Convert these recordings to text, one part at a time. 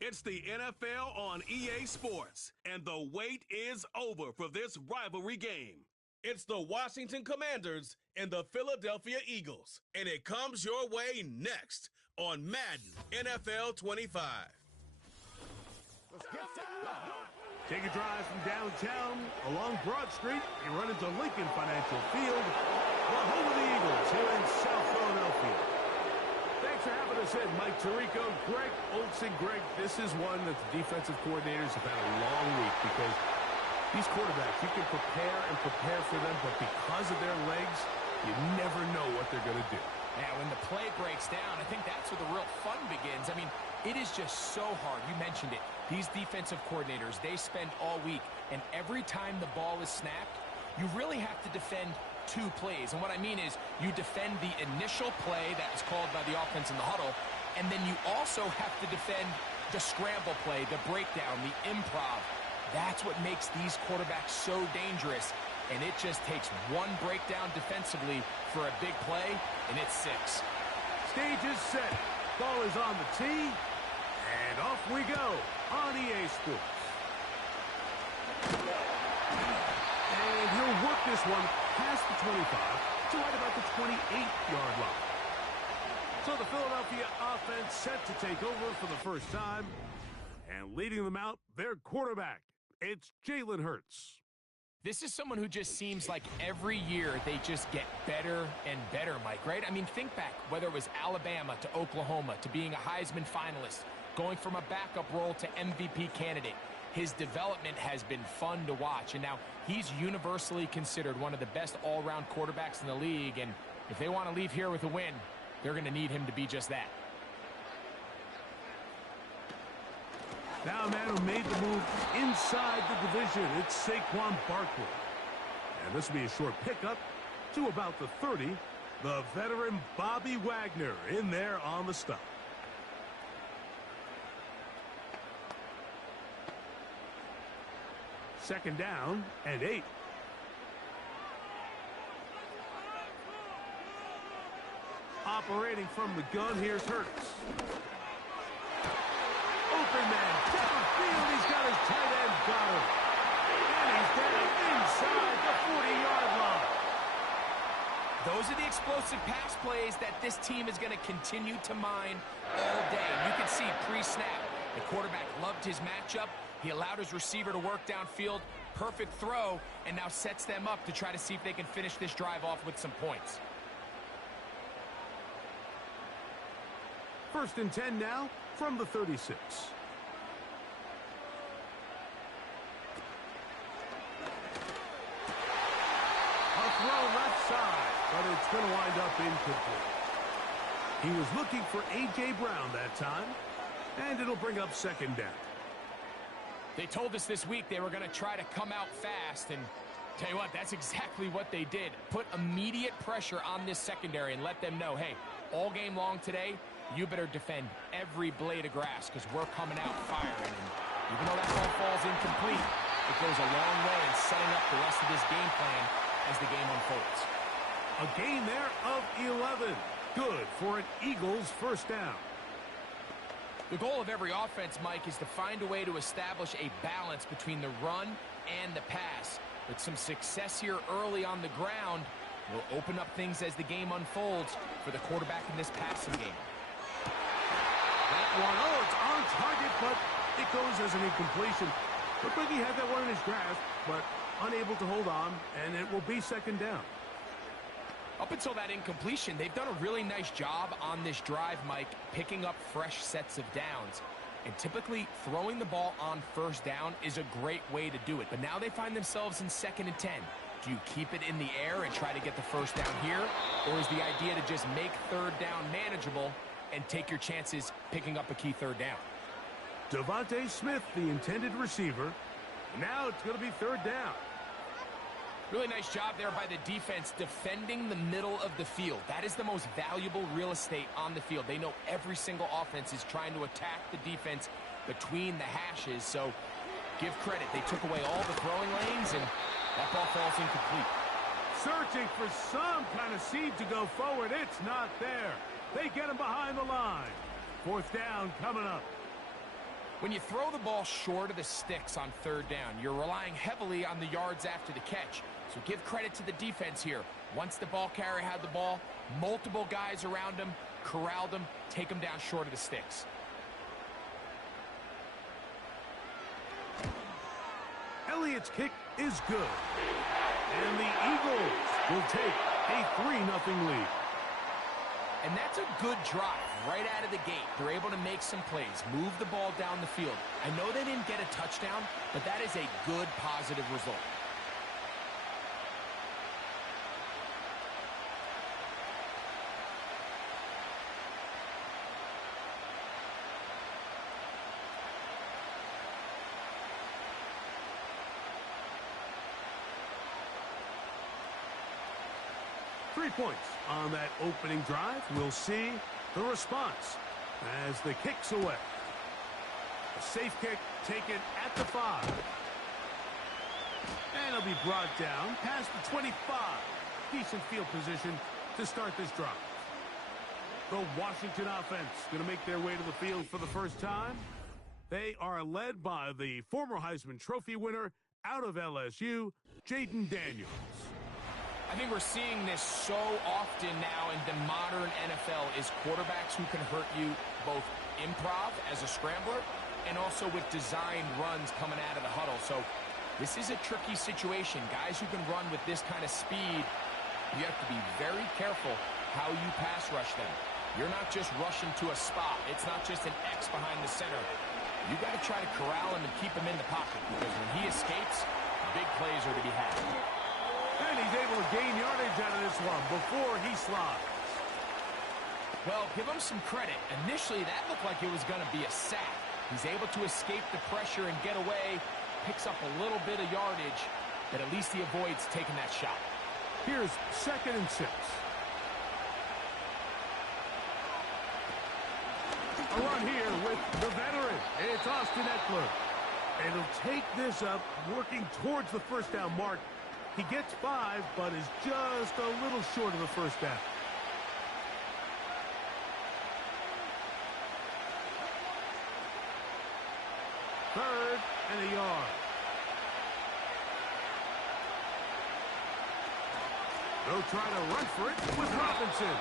It's the NFL on EA Sports, and the wait is over for this rivalry game. It's the Washington Commanders and the Philadelphia Eagles, and it comes your way next on Madden NFL 25. Take a drive from downtown along Broad Street. You run into Lincoln Financial Field, the home of the Eagles here in South Philadelphia. Thanks for having us in, Mike Tirico, Greg Olsen. Greg, this is one that the defensive coordinators have had a long week because these quarterbacks, you can prepare for them, but because of their legs, you never know what they're going to do. Yeah, when the play breaks down, I think that's where the real fun begins. I mean, it is just so hard. You mentioned it. These defensive coordinators, they spend all week, and every time the ball is snapped, you really have to defend two plays. And what I mean is you defend the initial play that is called by the offense in the huddle, and then you also have to defend the scramble play, the breakdown, the improv. That's what makes these quarterbacks so dangerous. And it just takes one breakdown defensively for a big play, and it's 6. Stage is set. Ball is on the tee, and off we go on EA Sports. And he'll work this one past the 25 to right about the 28-yard line. So the Philadelphia offense set to take over for the first time, and leading them out, their quarterback. It's Jalen Hurts. This is someone who just seems like every year they just get better and better, Mike, right? I mean, think back, whether it was Alabama to Oklahoma to being a Heisman finalist, going from a backup role to MVP candidate. His development has been fun to watch, and now he's universally considered one of the best all-around quarterbacks in the league, and if they want to leave here with a win, they're going to need him to be just that. Now a man who made the move inside the division, it's Saquon Barkley. And this will be a short pickup to about the 30. The veteran Bobby Wagner in there on the stop. Second down and 8. Operating from the gun, here's Hurts. Open man, downfield, he's got his tight end got him. And he's down inside the 40-yard line. Those are the explosive pass plays that this team is going to continue to mine all day. You can see pre-snap, the quarterback loved his matchup. He allowed his receiver to work downfield, perfect throw, and now sets them up to try to see if they can finish this drive off with some points. First and 10 now from the 36. A throw left side, but it's going to wind up incomplete. He was looking for A.J. Brown that time, and it'll bring up second down. They told us this week they were going to try to come out fast, and tell you what, that's exactly what they did. Put immediate pressure on this secondary and let them know, hey, all game long today, you better defend every blade of grass because we're coming out firing. And even though that ball falls incomplete, it goes a long way in setting up the rest of this game plan as the game unfolds. A gain there of 11. Good for an Eagles first down. The goal of every offense, Mike, is to find a way to establish a balance between the run and the pass. With some success here early on the ground, will open up things as the game unfolds for the quarterback in this passing game. That one, it's on target, but it goes as an incompletion. Looked like he had that one in his grasp, but unable to hold on, and it will be second down. Up until that incompletion, they've done a really nice job on this drive, Mike, picking up fresh sets of downs. And typically, throwing the ball on first down is a great way to do it. But now they find themselves in second and 10. Do you keep it in the air and try to get the first down here? Or is the idea to just make third down manageable and take your chances picking up a key third down? Devontae Smith, the intended receiver. Now it's going to be third down. Really nice job there by the defense defending the middle of the field. That is the most valuable real estate on the field. They know every single offense is trying to attack the defense between the hashes, so give credit. They took away all the throwing lanes, and that ball falls incomplete. Searching for some kind of seed to go forward. It's not there. They get him behind the line. Fourth down coming up. When you throw the ball short of the sticks on third down, you're relying heavily on the yards after the catch. So give credit to the defense here. Once the ball carrier had the ball, multiple guys around him, corralled him, take him down short of the sticks. Elliott's kick is good. And the Eagles will take a 3-0 lead. And that's a good drive right out of the gate. They're able to make some plays, move the ball down the field. I know they didn't get a touchdown, but that is a good, positive result. Points on that opening drive. We'll see the response as the kick's away. A safe kick taken at the 5. And it'll be brought down past the 25. Decent field position to start this drive. The Washington offense going to make their way to the field for the first time. They are led by the former Heisman Trophy winner out of LSU, Jaden Daniels. I think we're seeing this so often now in the modern NFL is quarterbacks who can hurt you both improv as a scrambler and also with designed runs coming out of the huddle. So this is a tricky situation. Guys who can run with this kind of speed, you have to be very careful how you pass rush them. You're not just rushing to a spot. It's not just an X behind the center. You got to try to corral him and keep him in the pocket because when he escapes, big plays are to be had. And he's able to gain yardage out of this one before he slides. Well, give him some credit. Initially, that looked like it was going to be a sack. He's able to escape the pressure and get away, picks up a little bit of yardage, but at least he avoids taking that shot. Here's 2nd and 6. A run here with the veteran. It's Austin Eckler. And he'll take this up, working towards the first down mark. He gets 5, but is just a little short of the first down. Third and a yard. They'll try to run for it with Robinson.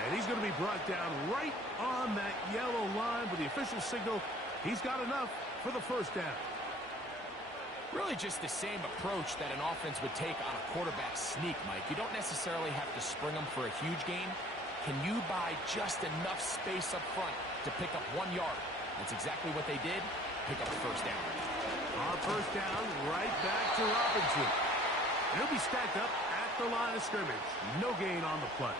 And he's going to be brought down right on that yellow line with the official signal. He's got enough for the first down. Really just the same approach that an offense would take on a quarterback sneak, Mike. You don't necessarily have to spring them for a huge gain. Can you buy just enough space up front to pick up 1 yard? That's exactly what they did. Pick up the first down. On first down, right back to Robinson. He'll be stacked up at the line of scrimmage. No gain on the play.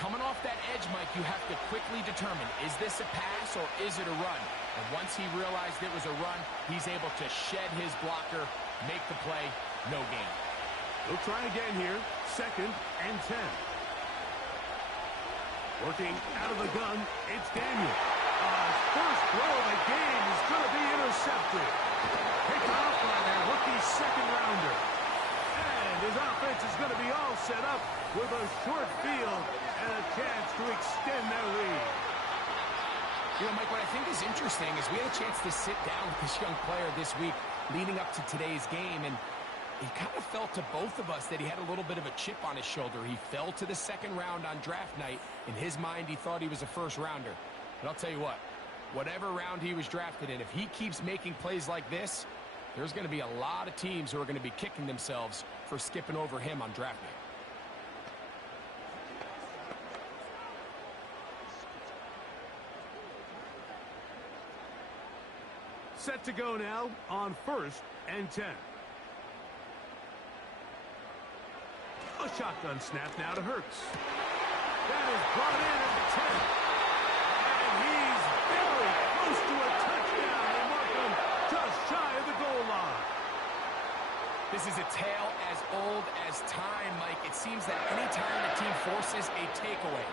Coming off that edge, Mike, you have to quickly determine, is this a pass or is it a run? And once he realized it was a run, he's able to shed his blocker, make the play, no gain. He'll try again here, 2nd and 10. Working out of the gun, it's Daniel. First throw of the game is going to be intercepted. Picked off by their rookie 2nd-rounder. And his offense is going to be all set up with a short field and a chance to extend their lead. You know, Mike, what I think is interesting is we had a chance to sit down with this young player this week leading up to today's game, and it kind of felt to both of us that he had a little bit of a chip on his shoulder. He fell to the 2nd round on draft night. In his mind, he thought he was a first-rounder. But I'll tell you what, whatever round he was drafted in, if he keeps making plays like this, there's going to be a lot of teams who are going to be kicking themselves for skipping over him on draft night. Set to go now on 1st and 10. A shotgun snap now to Hurts. That is brought in at the 10. And he's very close to a touchdown. They mark him just shy of the goal line. This is a tale as old as time, Mike. It seems that any time a team forces a takeaway,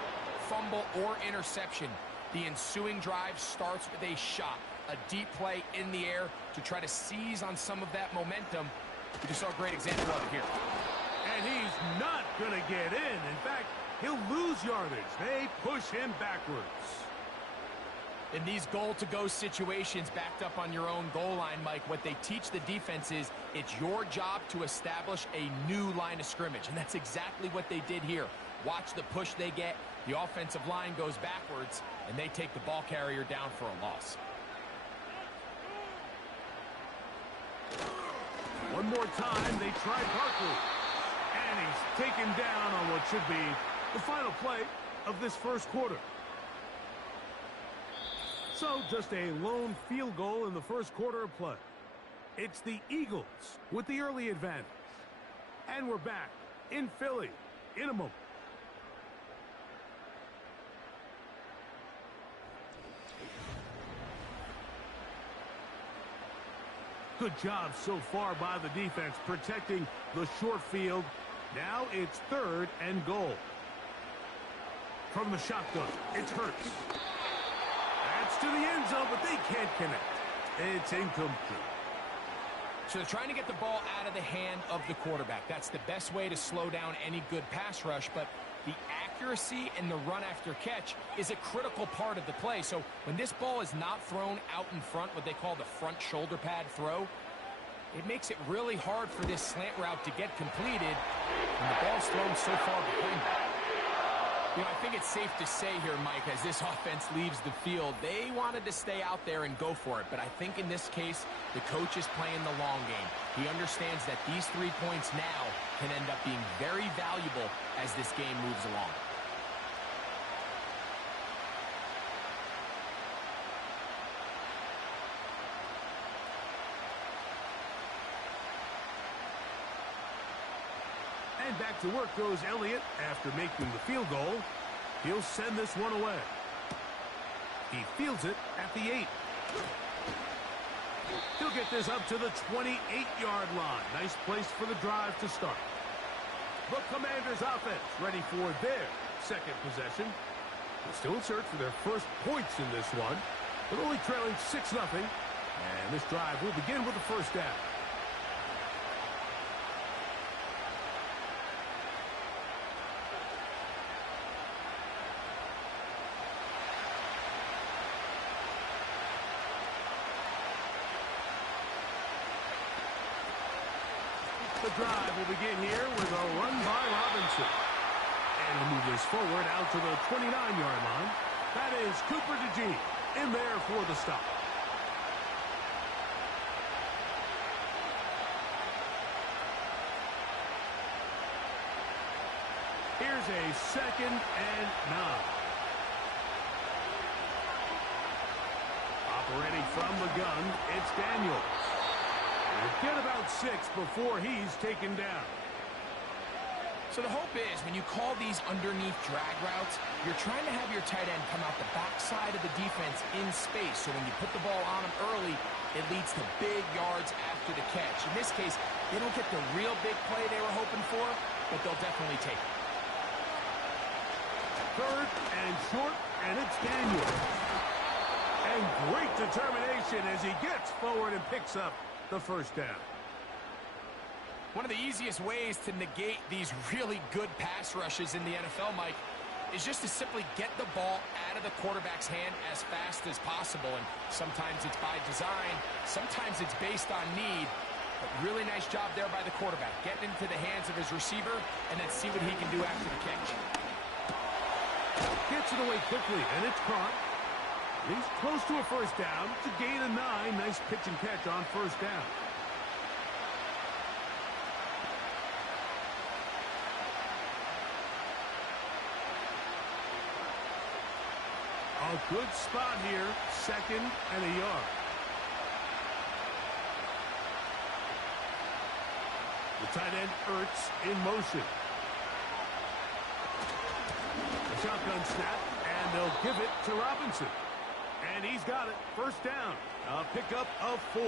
fumble, or interception, the ensuing drive starts with a shot, a deep play in the air to try to seize on some of that momentum. We just saw a great example of it here. And he's not going to get in. In fact, he'll lose yardage. They push him backwards. In these goal-to-go situations backed up on your own goal line, Mike, what they teach the defense is it's your job to establish a new line of scrimmage, and that's exactly what they did here. Watch the push they get. The offensive line goes backwards, and they take the ball carrier down for a loss. One more time, they try Barkley. And he's taken down on what should be the final play of this first quarter. So just a lone field goal in the first quarter of play. It's the Eagles with the early advantage. And we're back in Philly in a moment. Good job so far by the defense protecting the short field. Now it's 3rd and goal. From the shotgun, it's Hurts. That's to the end zone, but they can't connect. It's incomplete. So they're trying to get the ball out of the hand of the quarterback. That's the best way to slow down any good pass rush, but the accuracy and the run after catch is a critical part of the play. So when this ball is not thrown out in front, what they call the front shoulder pad throw, it makes it really hard for this slant route to get completed, and the ball's thrown so far behind them. You know, I think it's safe to say here, Mike, as this offense leaves the field, they wanted to stay out there and go for it. But I think in this case, the coach is playing the long game. He understands that these 3 points now can end up being very valuable as this game moves along. And back to work goes Elliott after making the field goal. He'll send this one away. He fields it at the 8. He'll get this up to the 28-yard line. Nice place for the drive to start. The Commanders offense ready for their second possession. They're still in search for their first points in this one. They're only trailing 6-0. And this drive will begin with the first down. The drive will begin here with a run by Robinson. And he'll move this forward out to the 29-yard line. That is Cooper DeJean in there for the stop. Here's a 2nd and 9. Operating from the gun, it's Daniels. Get about 6 before he's taken down. So the hope is when you call these underneath drag routes, you're trying to have your tight end come out the backside of the defense in space. So when you put the ball on him early, it leads to big yards after the catch. In this case, they don't get the real big play they were hoping for, but they'll definitely take it. 3rd and short, and it's Daniels. And great determination as he gets forward and picks up the first down. One of the easiest ways to negate these really good pass rushes in the NFL, Mike, is just to simply get the ball out of the quarterback's hand as fast as possible. And sometimes it's by design, sometimes it's based on need. But really nice job there by the quarterback, getting into the hands of his receiver and then see what he can do after the catch. Gets it away quickly, and it's caught. He's close to a first down to gain a 9. Nice pitch and catch on first down. A good spot here, 2nd and a yard. The tight end Ertz in motion. The shotgun snap, and they'll give it to Robinson. And he's got it. First down. A pickup of 4.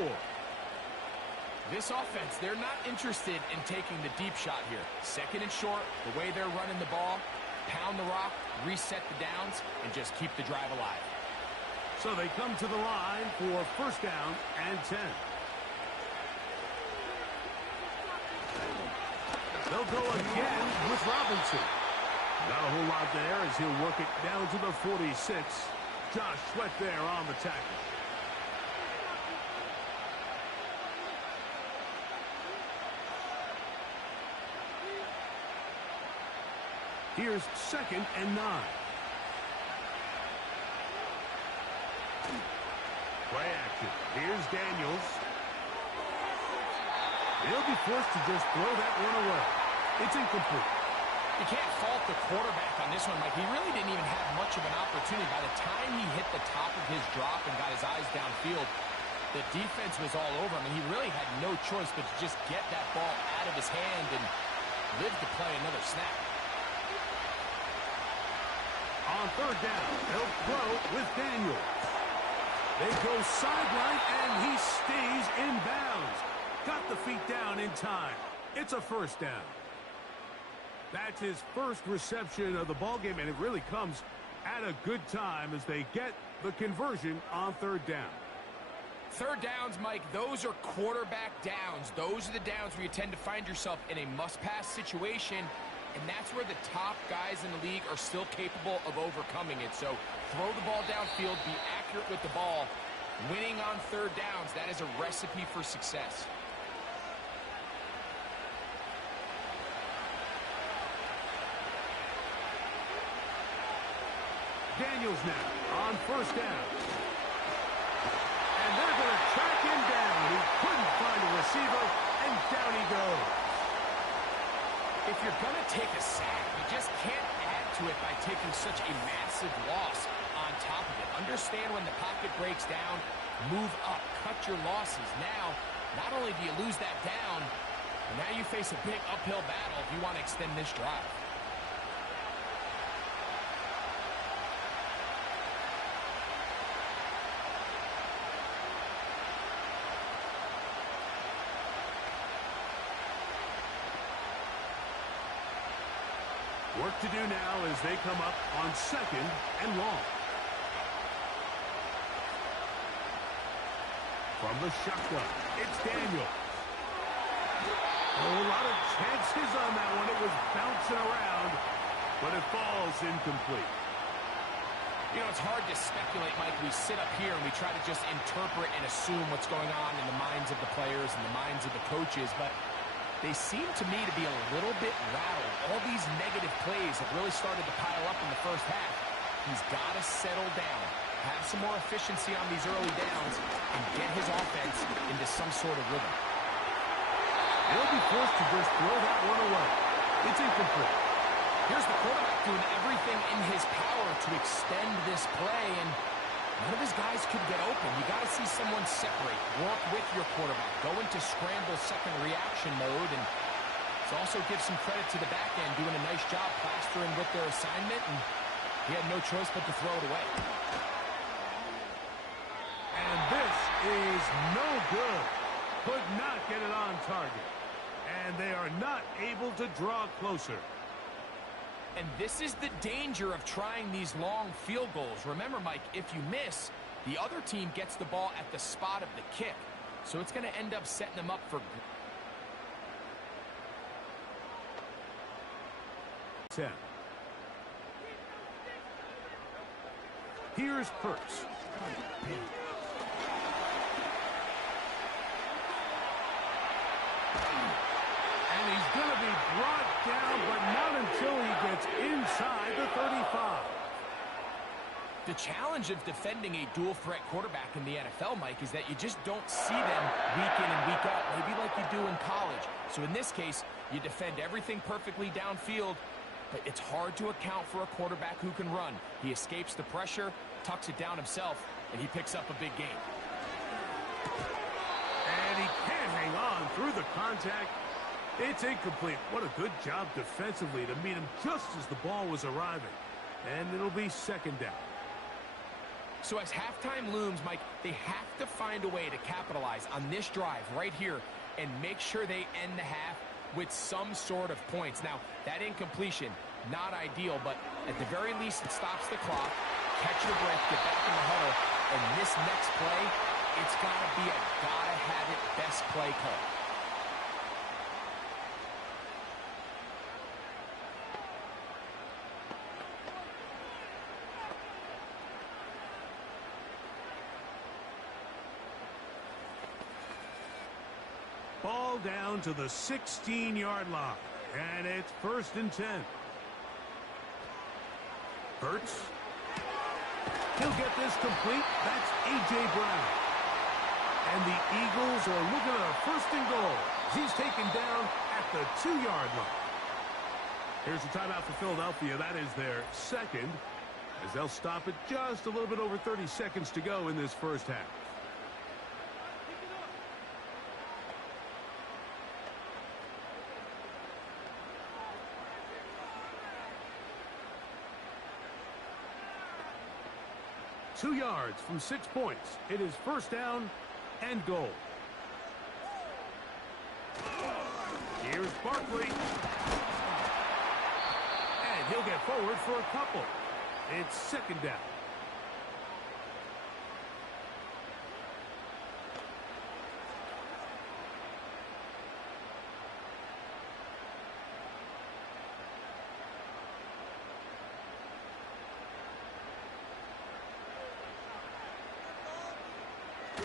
This offense, they're not interested in taking the deep shot here. 2nd and short, the way they're running the ball, pound the rock, reset the downs, and just keep the drive alive. So they come to the line for first down and 10. They'll go again with Robinson. Not a whole lot there as he'll work it down to the 46. Josh Sweat there on the tackle. Here's 2nd and 9. Play action. Here's Daniels. He'll be forced to just throw that one away. It's incomplete. You can't fault the quarterback on this one, Mike. He really didn't even have much of an opportunity. By the time he hit the top of his drop and got his eyes downfield, the defense was all over him, and he really had no choice but to just get that ball out of his hand and live to play another snap. On 3rd down, they'll throw with Daniels. They go sideline, and he stays in bounds. Got the feet down in time. It's a 1st down. That's his first reception of the ballgame, and it really comes at a good time as they get the conversion on 3rd down. 3rd downs, Mike, those are quarterback downs. Those are the downs where you tend to find yourself in a must-pass situation, and that's where the top guys in the league are still capable of overcoming it. So throw the ball downfield, be accurate with the ball. Winning on 3rd downs, that is a recipe for success. Daniels now on 1st down. And they're going to track him down. He couldn't find a receiver, and down he goes. If you're going to take a sack, you just can't add to it by taking such a massive loss on top of it. Understand when the pocket breaks down, move up, cut your losses. Now, not only do you lose that down, but now you face a big uphill battle if you want to extend this drive. Work to do now as they come up on 2nd and long. From the shotgun, it's Daniels. A lot of chances on that one. It was bouncing around, but it falls incomplete. You know, it's hard to speculate, Mike. We sit up here and we try to just interpret and assume what's going on in the minds of the players and the minds of the coaches, but they seem to me to be a little bit rattled. All these negative plays have really started to pile up in the first half. He's got to settle down, have some more efficiency on these early downs, and get his offense into some sort of rhythm. He'll be forced to just throw that one away. It's incomplete. Here's the quarterback doing everything in his power to extend this play, and none of his guys could get open. You got to see someone separate, work with your quarterback, go into scramble second reaction mode, and also give some credit to the back end, doing a nice job plastering with their assignment, and he had no choice but to throw it away. And this is no good. Could not get it on target. And they are not able to draw closer. And this is the danger of trying these long field goals. Remember, Mike, if you miss, the other team gets the ball at the spot of the kick. So it's going to end up setting them up for 10. Here's Hurts. And he's going to be brought down, but not until he gets inside the 35. The challenge of defending a dual-threat quarterback in the NFL, Mike, is that you just don't see them week in and week out, maybe like you do in college. So in this case, you defend everything perfectly downfield, but it's hard to account for a quarterback who can run. He escapes the pressure, tucks it down himself, and he picks up a big gain. And he can't hang on through the contact. It's incomplete. What a good job defensively to meet him just as the ball was arriving. And it'll be 2nd down. So as halftime looms, Mike, they have to find a way to capitalize on this drive right here and make sure they end the half with some sort of points. Now, that incompletion, not ideal, but at the very least, it stops the clock. Catch your breath, get back in the huddle, and this next play, it's got to be a gotta-have-it best play call. Ball down to the 16-yard line. And it's 1st and 10. Hurts. He'll get this complete. That's A.J. Brown. And the Eagles are looking at a 1st and goal. He's taken down at the 2-yard line. Here's the timeout for Philadelphia. That is their second, as they'll stop it just a little bit over 30 seconds to go in this first half. Two yards from 6 points. It is 1st down and goal. Here's Barkley. And he'll get forward for a couple. It's 2nd down.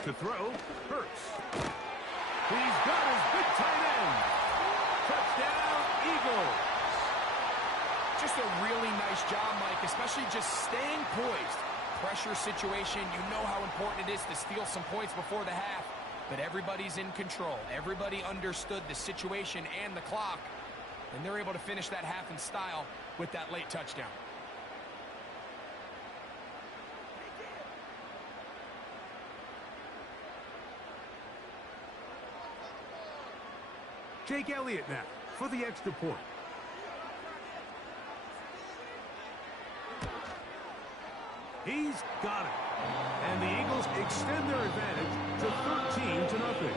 To throw, Hurts. He's got his big tight end. Touchdown, Eagles. Just a really nice job, Mike, especially just staying poised. Pressure situation, you know how important it is to steal some points before the half, but everybody's in control. Everybody understood the situation and the clock, and they're able to finish that half in style with that late touchdown. Jake Elliott now for the extra point. He's got it. And the Eagles extend their advantage to 13-0.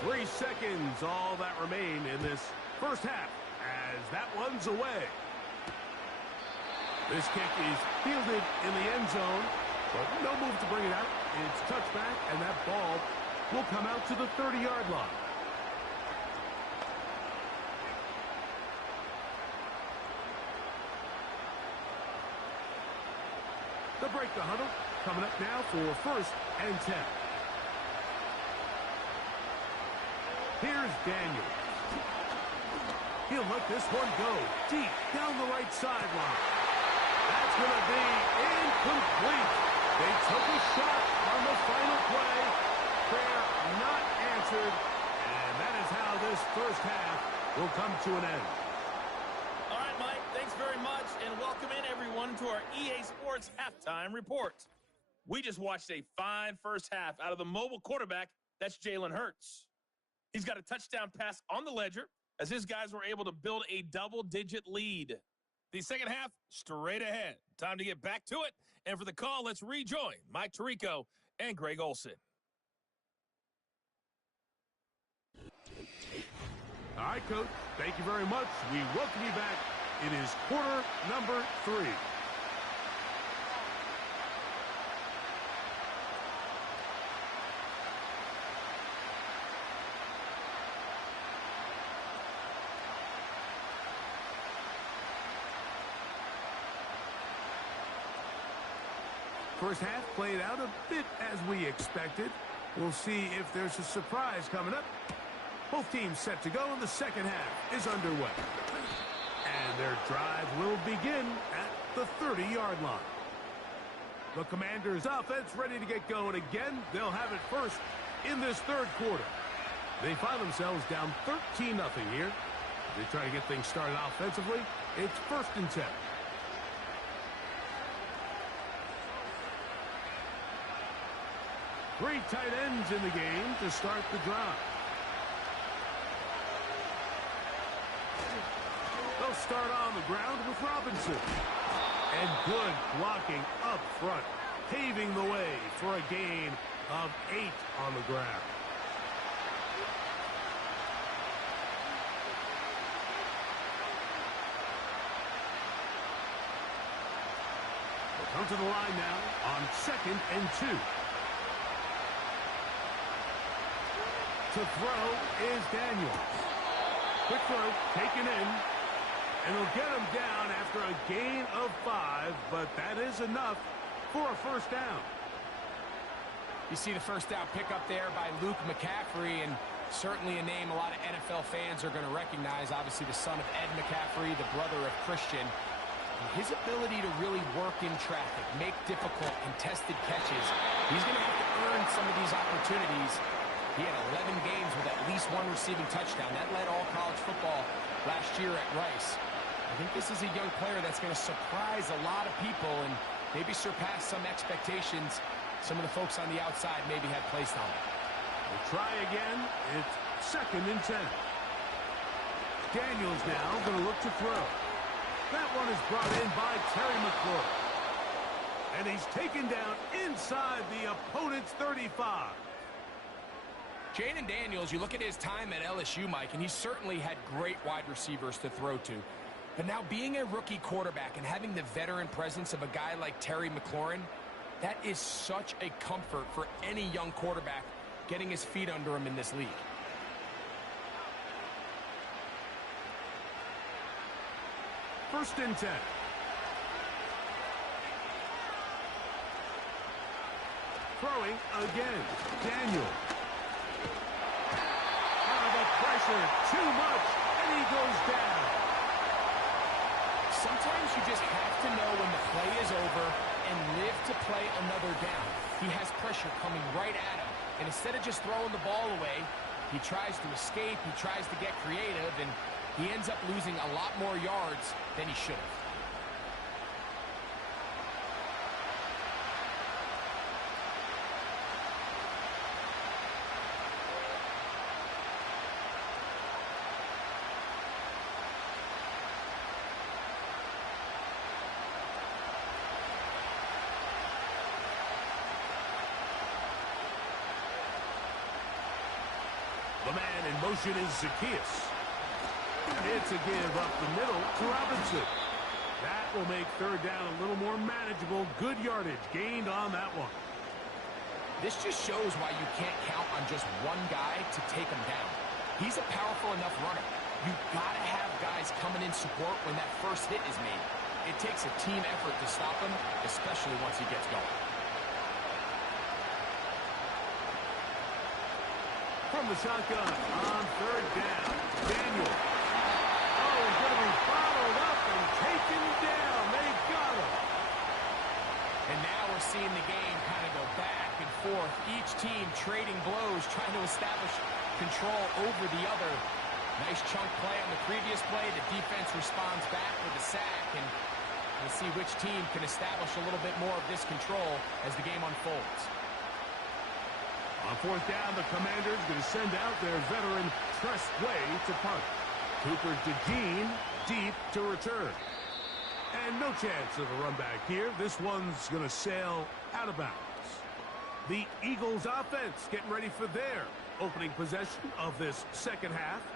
3 seconds, all that remain in this first half, as that one's away. This kick is fielded in the end zone, but no move to bring it out. It's touchback, and that ball will come out to the 30-yard line. The break the huddle, coming up now for 1st and 10. Here's Daniels. He'll let this one go deep down the right sideline. That's going to be incomplete. They took a shot on the final play. Prayer not answered. And that is how this first half will come to an end. All right, Mike, thanks very much. And welcome in, everyone, to our EA Sports Halftime Report. We just watched a fine first half out of the mobile quarterback. That's Jalen Hurts. He's got a touchdown pass on the ledger as his guys were able to build a double-digit lead. The second half, straight ahead. Time to get back to it. And for the call, let's rejoin Mike Tirico and Greg Olson. All right, Coach. Thank you very much. We welcome you back. It is quarter number 3. First half played out a bit as we expected. We'll see if there's a surprise coming up. Both teams set to go, and the second half is underway. And their drive will begin at the 30-yard line. The Commanders' offense ready to get going again. They'll have it first in this third quarter. They find themselves down 13-0 here. They try to get things started offensively. It's 1st and 10. Three tight ends in the game to start the drive. They'll start on the ground with Robinson. And good blocking up front, paving the way for a gain of 8 on the ground. to the line now on 2nd and 2. To throw is Daniels. Quick throw, taken in. And he'll get him down after a gain of 5, but that is enough for a first down. You see the first down pickup there by Luke McCaffrey, and certainly a name a lot of NFL fans are going to recognize. Obviously the son of Ed McCaffrey, the brother of Christian. His ability to really work in traffic, make difficult contested catches, he's going to have to earn some of these opportunities. He had 11 games with at least one receiving touchdown. That led all college football last year at Rice. I think this is a young player that's going to surprise a lot of people and maybe surpass some expectations some of the folks on the outside maybe had placed on him. We'll try again. It's 2nd and 10. Daniels now going to look to throw. That one is brought in by Terry McLaurin. And he's taken down inside the opponent's 35. Jaden Daniels, you look at his time at LSU, Mike, and he certainly had great wide receivers to throw to. But now being a rookie quarterback and having the veteran presence of a guy like Terry McLaurin, that is such a comfort for any young quarterback getting his feet under him in this league. First and 10. Throwing again. Daniel. The pressure, too much, and he goes down. Sometimes you just have to know when the play is over and live to play another down. He has pressure coming right at him, and instead of just throwing the ball away, he tries to escape, he tries to get creative, and he ends up losing a lot more yards than he should have. The man in motion is Zacchaeus. It's a give up the middle to Robinson. That will make 3rd down a little more manageable. Good yardage gained on that one. This just shows why you can't count on just one guy to take him down. He's a powerful enough runner. You've got to have guys coming in support when that first hit is made. It takes a team effort to stop him, especially once he gets going. From the shotgun on 3rd down, Daniel. Oh, he's going to be followed up and taken down. They got him. And now we're seeing the game kind of go back and forth. Each team trading blows, trying to establish control over the other. Nice chunk play on the previous play. The defense responds back with a sack, and we'll see which team can establish a little bit more of this control as the game unfolds. On 4th down, the Commanders going to send out their veteran Tress Way to punt. Cooper DeJean deep to return. And no chance of a run back here. This one's going to sail out of bounds. The Eagles offense getting ready for their opening possession of this second half.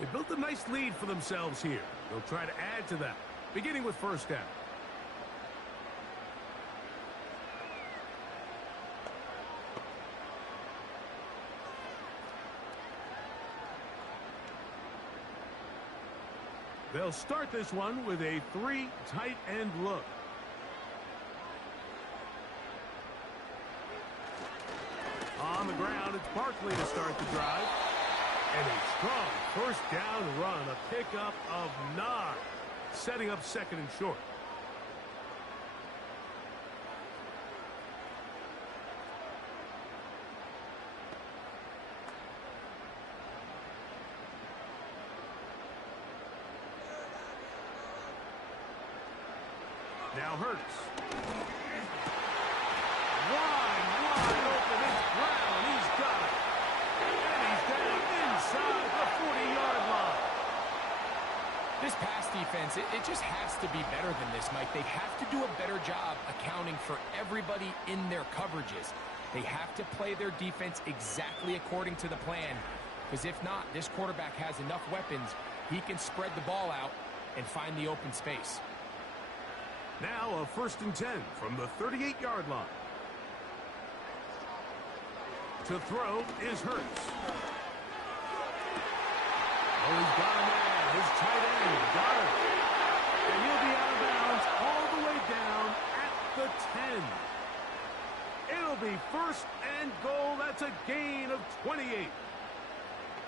They built a nice lead for themselves here. They'll try to add to that, beginning with 1st down. They'll start this one with a 3 tight end look. On the ground, it's Barkley to start the drive. And a strong first down run, a pickup of 9, setting up 2nd and short. Now Hurts. Wide open. It's Brown. He's got it. And he's down inside the 40-yard line. This pass defense, it just has to be better than this, Mike. They have to do a better job accounting for everybody in their coverages. They have to play their defense exactly according to the plan. Because if not, this quarterback has enough weapons. He can spread the ball out and find the open space. Now a 1st and 10 from the 38-yard line. To throw is Hurts. Oh, he's got a man. His tight end got it. And he'll be out of bounds all the way down at the 10. It'll be 1st and goal. That's a gain of 28.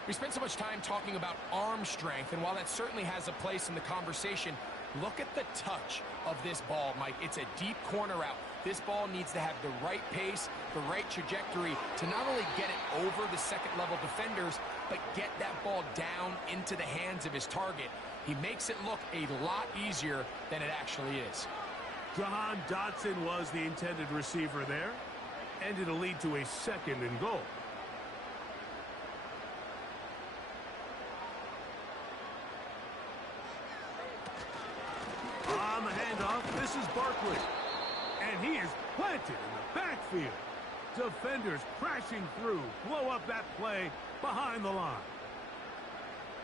We spent so much time talking about arm strength, and while that certainly has a place in the conversation, look at the touch of this ball, Mike. It's a deep corner route. This ball needs to have the right pace, the right trajectory to not only get it over the second-level defenders, but get that ball down into the hands of his target. He makes it look a lot easier than it actually is. Jahan Dotson was the intended receiver there, and it'll lead to a 2nd and goal. On the handoff, this is Barkley. And he is planted in the backfield. Defenders crashing through, blow up that play behind the line.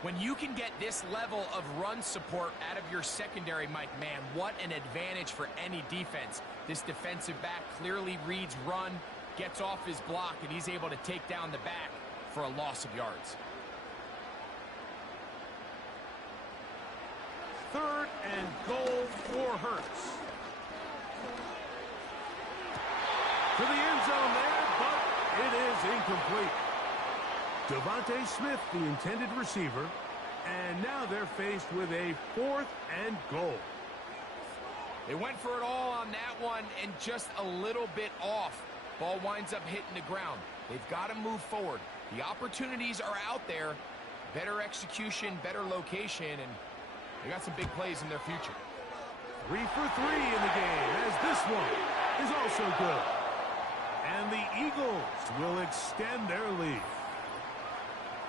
When you can get this level of run support out of your secondary, Mike, man, what an advantage for any defense. This defensive back clearly reads run, gets off his block, and he's able to take down the back for a loss of yards. 3rd and goal for Hurts. To the end zone there, but it is incomplete. Devontae Smith, the intended receiver, and now they're faced with a 4th and goal. They went for it all on that one and just a little bit off. Ball winds up hitting the ground. They've got to move forward. The opportunities are out there. Better execution, better location, and they got some big plays in their future. 3 for 3 in the game, as this one is also good. And the Eagles will extend their lead.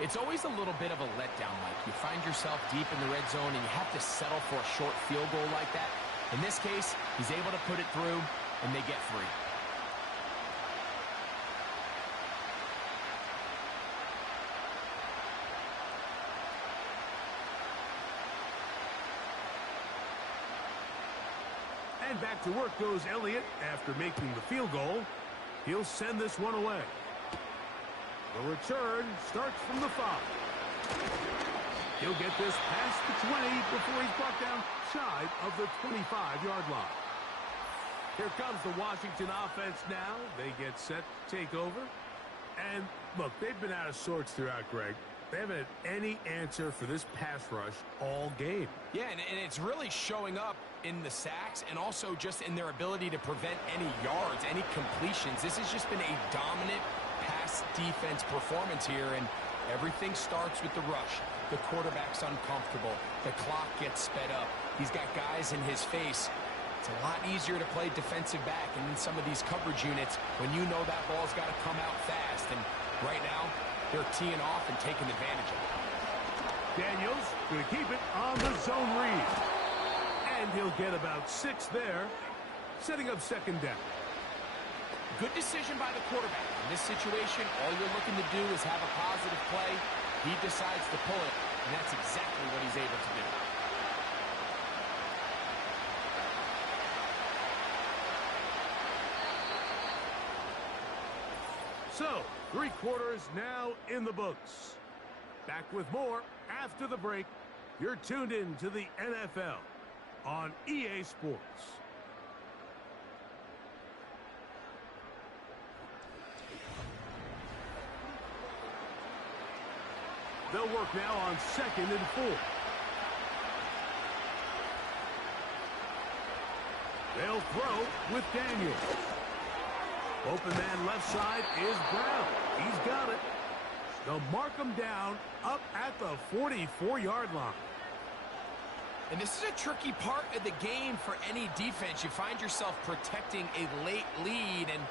It's always a little bit of a letdown, Mike. You find yourself deep in the red zone and you have to settle for a short field goal like that. In this case, he's able to put it through, and they get 3. And back to work goes Elliott after making the field goal. He'll send this one away. The return starts from the 5. He'll get this past the 20 before he's brought down shy of the 25-yard line. Here comes the Washington offense now. They get set to take over. And, look, they've been out of sorts throughout, Greg. They haven't had any answer for this pass rush all game. Yeah, and it's really showing up in the sacks and also just in their ability to prevent any yards, any completions. This has just been a dominant pass defense performance here, and everything starts with the rush. The quarterback's uncomfortable. The clock gets sped up. He's got guys in his face. It's a lot easier to play defensive back and in some of these coverage units when you know that ball's got to come out fast. And right now, they're teeing off and taking advantage of it. Daniels going to keep it on the zone read. And he'll get about 6 there, setting up 2nd down. Good decision by the quarterback. In this situation, all you're looking to do is have a positive play. He decides to pull it, and that's exactly what he's able to do. So, 3 quarters now in the books. Back with more after the break. You're tuned in to the NFL on EA Sports. They'll work now on 2nd and 4. They'll throw with Daniels. Open man left side is Brown. He's got it. They'll mark him down up at the 44-yard line. And this is a tricky part of the game for any defense. You find yourself protecting a late lead, and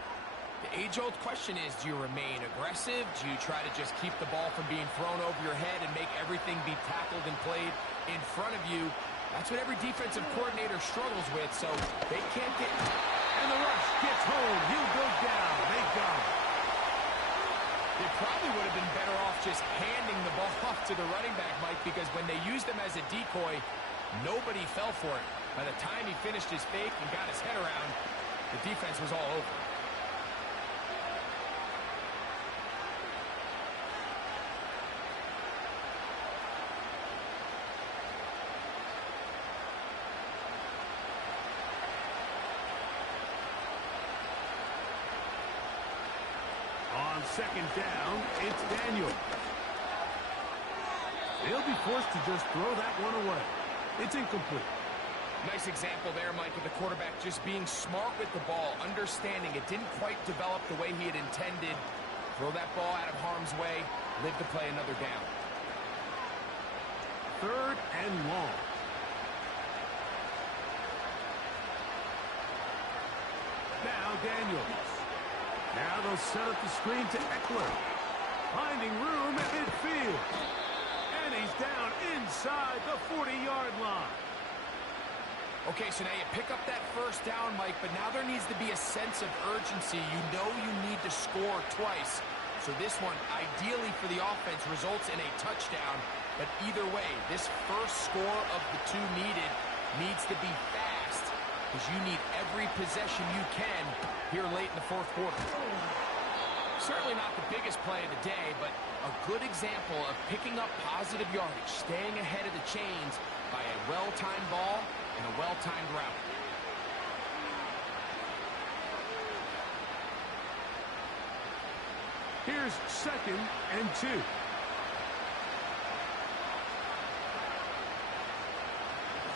the age-old question is, do you remain aggressive? Do you try to just keep the ball from being thrown over your head and make everything be tackled and played in front of you? That's what every defensive coordinator struggles with, so they can't get... And the rush gets home. He'll go down. They got him. They probably would have been better off just handing the ball off to the running back, Mike, because when they used him as a decoy, nobody fell for it. By the time he finished his fake and got his head around, the defense was all over. On second down, it's Daniel. He'll be forced to just throw that one away. It's incomplete. Nice example there, Mike, of the quarterback just being smart with the ball, understanding it didn't quite develop the way he had intended. Throw that ball out of harm's way, live to play another down. Third and long. Now Daniels. Now they'll set up the screen to Eckler. Finding room at midfield. And he's down inside the 40-yard line. Okay, so now you pick up that first down, Mike, but now there needs to be a sense of urgency. You know you need to score twice. So this one, ideally for the offense, results in a touchdown. But either way, this first score of the two needed needs to be fast, because you need every possession you can here late in the fourth quarter. Certainly not the biggest play of the day, but a good example of picking up positive yardage, staying ahead of the chains by a well-timed ball and a well-timed route. Here's second and 2.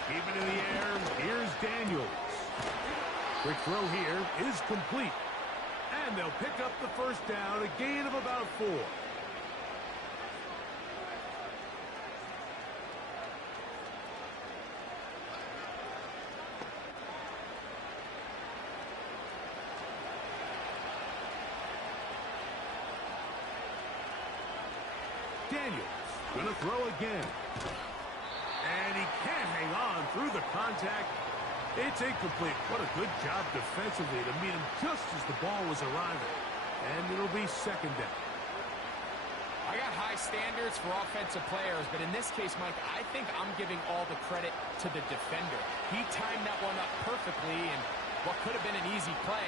Keep it in the air. Here's Daniels. Quick throw here is complete. And they'll pick up the first down, a gain of about 4. Daniels gonna throw again. And he can't hang on through the contact. It's incomplete. What a good job defensively to meet him just as the ball was arriving. And it'll be second down. I got high standards for offensive players, but in this case, Mike, I think I'm giving all the credit to the defender. He timed that one up perfectly, and what could have been an easy play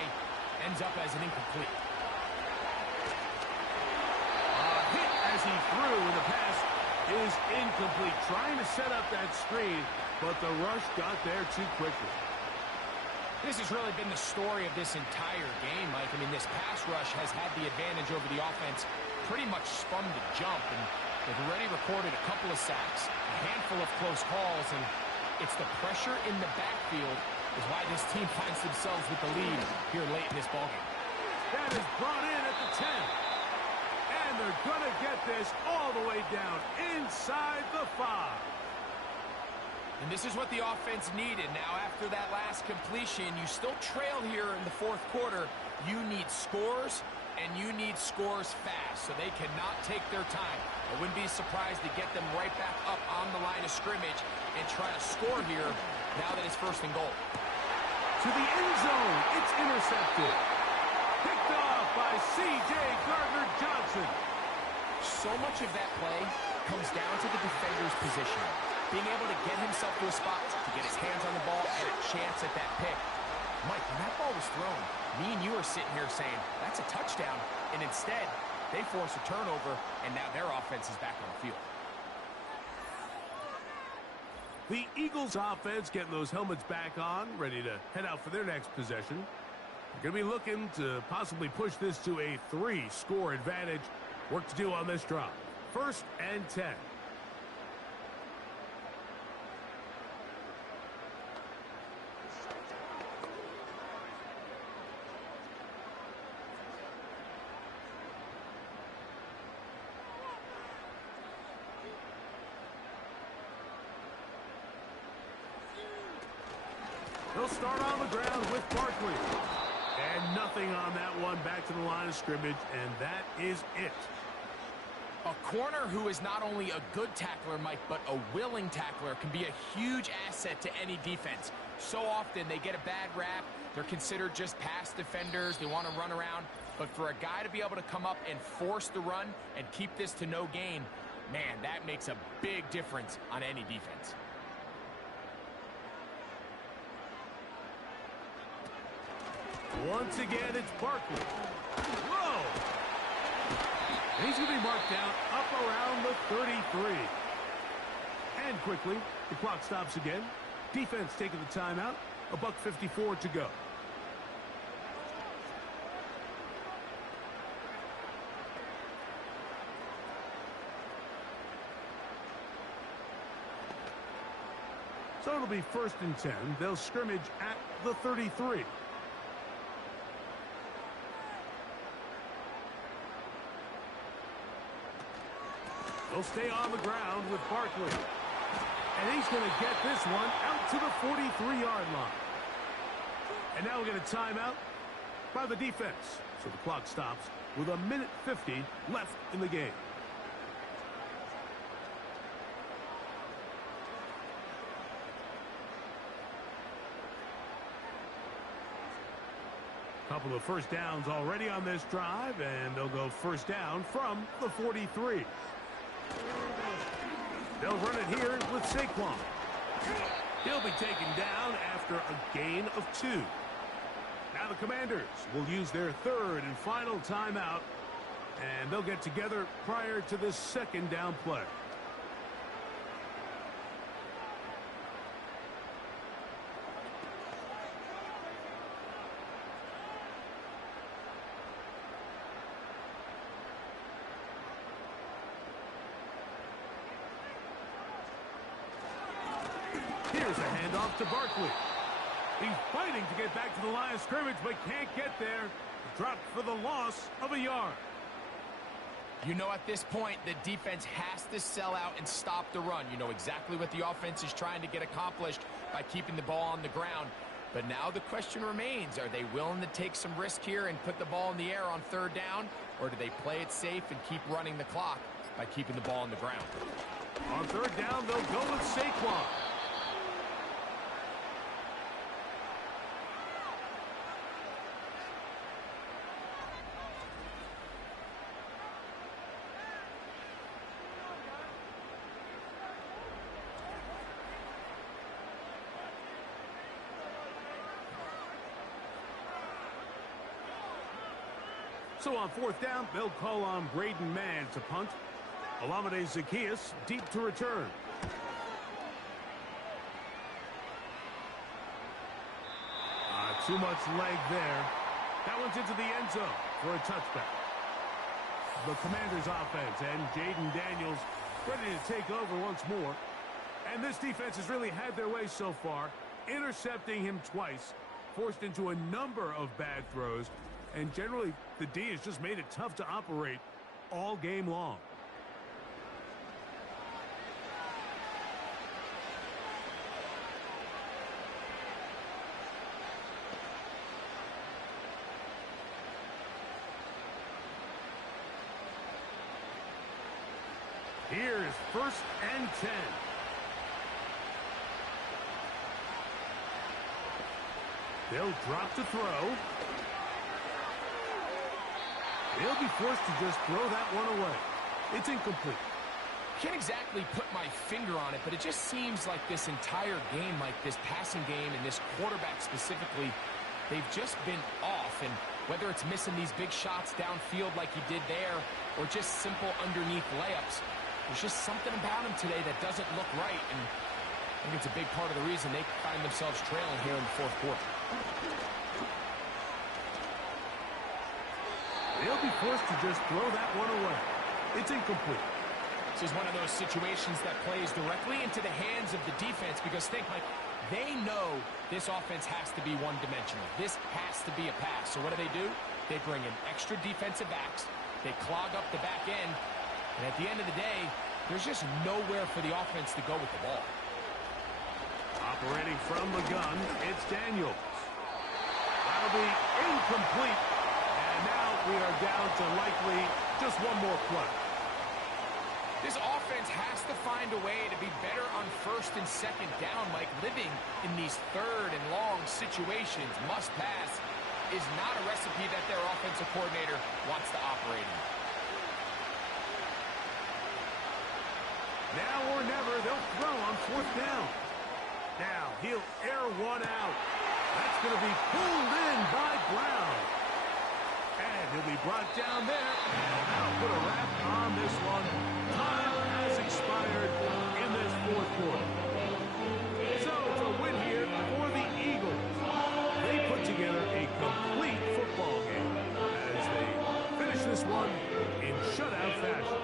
ends up as an incomplete. Hit as he threw, and the pass is incomplete. Trying to set up that screen, but the rush got there too quickly. This has really been the story of this entire game, Mike. I mean, this pass rush has had the advantage over the offense pretty much from the jump, and they've already recorded a couple of sacks, a handful of close calls, and it's the pressure in the backfield is why this team finds themselves with the lead here late in this ballgame. That is brought in at the 10. And they're going to get this all the way down inside the 5. And this is what the offense needed. Now, after that last completion, you still trail here in the fourth quarter. You need scores, and you need scores fast, so they cannot take their time. I wouldn't be surprised to get them right back up on the line of scrimmage and try to score here now that it's first and goal. To the end zone, it's intercepted. Picked off by C.J. Gardner-Johnson. So much of that play comes down to the defender's position. Being able to get himself to a spot to get his hands on the ball and a chance at that pick. Mike, when that ball was thrown, me and you are sitting here saying, that's a touchdown. And instead, they force a turnover, and now their offense is back on the field. The Eagles offense getting those helmets back on, ready to head out for their next possession. They're going to be looking to possibly push this to a 3-score advantage. Work to do on this drive. First and 10. They'll start on the ground with Barkley. And nothing on that one, back to the line of scrimmage, and that is it. A corner who is not only a good tackler, Mike, but a willing tackler can be a huge asset to any defense. So often they get a bad rap. They're considered just pass defenders. They want to run around. But for a guy to be able to come up and force the run and keep this to no gain, man, that makes a big difference on any defense. Once again, it's Barkley. Whoa! And he's going to be marked down up around the 33. And quickly, the clock stops again. Defense taking the timeout. $1:54 to go. So it'll be 1st and 10. They'll scrimmage at the 33. They'll stay on the ground with Barkley. And he's going to get this one out to the 43-yard line. And now we get a timeout by the defense. So the clock stops with 1:50 left in the game. Couple of first downs already on this drive, and they'll go first down from the 43. They'll run it here with Saquon. He'll be taken down after a gain of 2. Now the Commanders will use their 3rd and final timeout, and they'll get together prior to this 2nd down play. Here's a handoff to Barkley. He's fighting to get back to the line of scrimmage, but can't get there. Dropped for the loss of a yard. You know, at this point, the defense has to sell out and stop the run. You know exactly what the offense is trying to get accomplished by keeping the ball on the ground. But now the question remains, are they willing to take some risk here and put the ball in the air on 3rd down? Or do they play it safe and keep running the clock by keeping the ball on the ground? On 3rd down, they'll go with Saquon. So on 4th down, they'll call on Braden Mann to punt. Olamide Zaccheaus deep to return. Too much leg there. That one's into the end zone for a touchback. The Commanders' offense and Jaden Daniels ready to take over once more. And this defense has really had their way so far, intercepting him twice, forced into a number of bad throws, and generally the D has just made it tough to operate all game long. Here's 1st and 10. They'll drop to throw. They'll be forced to just throw that one away. It's incomplete. Can't exactly put my finger on it, but it just seems like this entire game, like this passing game and this quarterback specifically, they've just been off. And whether it's missing these big shots downfield like he did there or just simple underneath layups, there's just something about him today that doesn't look right. And I think it's a big part of the reason they find themselves trailing here in the 4th quarter. They'll be forced to just throw that one away. It's incomplete. This is one of those situations that plays directly into the hands of the defense because think, like, they know this offense has to be one-dimensional. This has to be a pass. So what do? They bring in extra defensive backs. They clog up the back end. And at the end of the day, there's just nowhere for the offense to go with the ball. Operating from the gun, it's Daniels. That'll be incomplete. And now we are down to likely just one more play. This offense has to find a way to be better on 1st and 2nd down, Mike. Living in these 3rd and long situations, must pass, is not a recipe that their offensive coordinator wants to operate in. Now or never, they'll throw on 4th down. Now he'll air one out. That's going to be pulled in by Brown. And he'll be brought down there. And that'll put a wrap on this one. Time has expired in this fourth quarter. So it's a win here for the Eagles. They put together a complete football game as they finish this one in shutout fashion.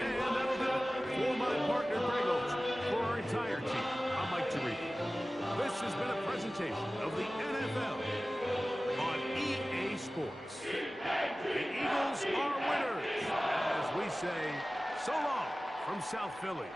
And that'll do it for my partner, Gregos. For our entire team, I'm Mike Tirico. This has been a presentation of the NFL on EA Sports. The Eagles are winners, as we say, so long from South Philly.